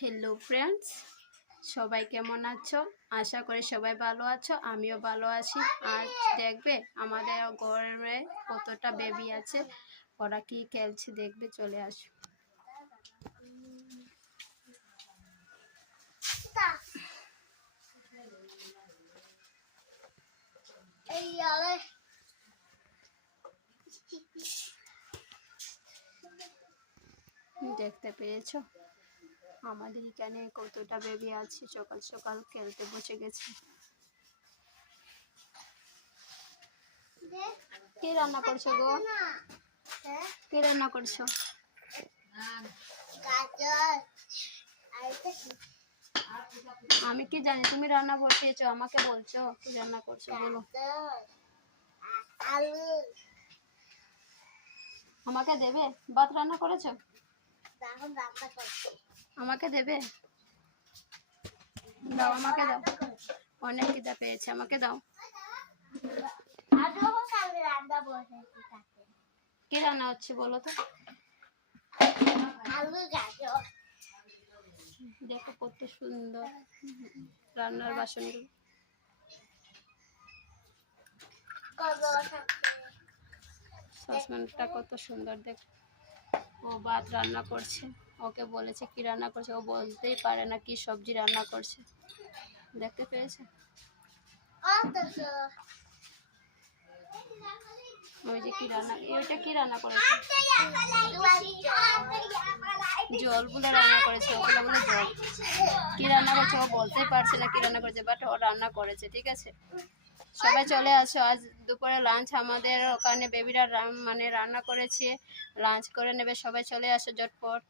Hello friends, সবাই কেমন আছো? আশা করি সবাই ভালো আছো, আমিও ভালো আছি। আজ দেখবে আমাদের ঘরে কতটা বেবি আছে, ওরা কি খেলছে দেখবে, চলে আসো। দেখতে পেয়েছো আমাদের এখানে কতটা বেবি আছে, সকাল সকাল খেলতে বসে গেছে। কি রান্না করছো গো? কি রান্না করছো? আমি কি জানি, তুমি রান্না বসিয়েছো, আমাকে বলছো কি রান্না করছো, বলো। আমাকে দেবে? ভাত রান্না করেছো? আমাকে দেবে? দাও, আমাকে দাও, অনেক খিদা পেয়েছে, আমাকে দাও। কি রান্না হচ্ছে বলো তো? দেখো কত সুন্দর রান্নার বাসনগুলো। সসপ্যানটা কত সুন্দর, দেখ। ও ভাত রান্না করছে, ওকে বলেছে কি রান্না করছে, ও বলতেই পারে না কি সবজি রান্না করছে। দেখতে পেয়েছে? ওই যে কি রান্না, ওইটা কি রান্না করেছে? জলগুলো রান্না করেছে, ওগুলো বলে জল। কি রান্না করছে ও বলতেই পারছে না কি রান্না করেছে, বাট ও রান্না করেছে। ঠিক আছে, সবাই চলে আসো। আজ দুপুরে লাঞ্চ আমাদের ওখানে বেবিরা মানে রান্না করেছে, লাঞ্চ করে নেবে। সবাই চলে আসো ঝটপট।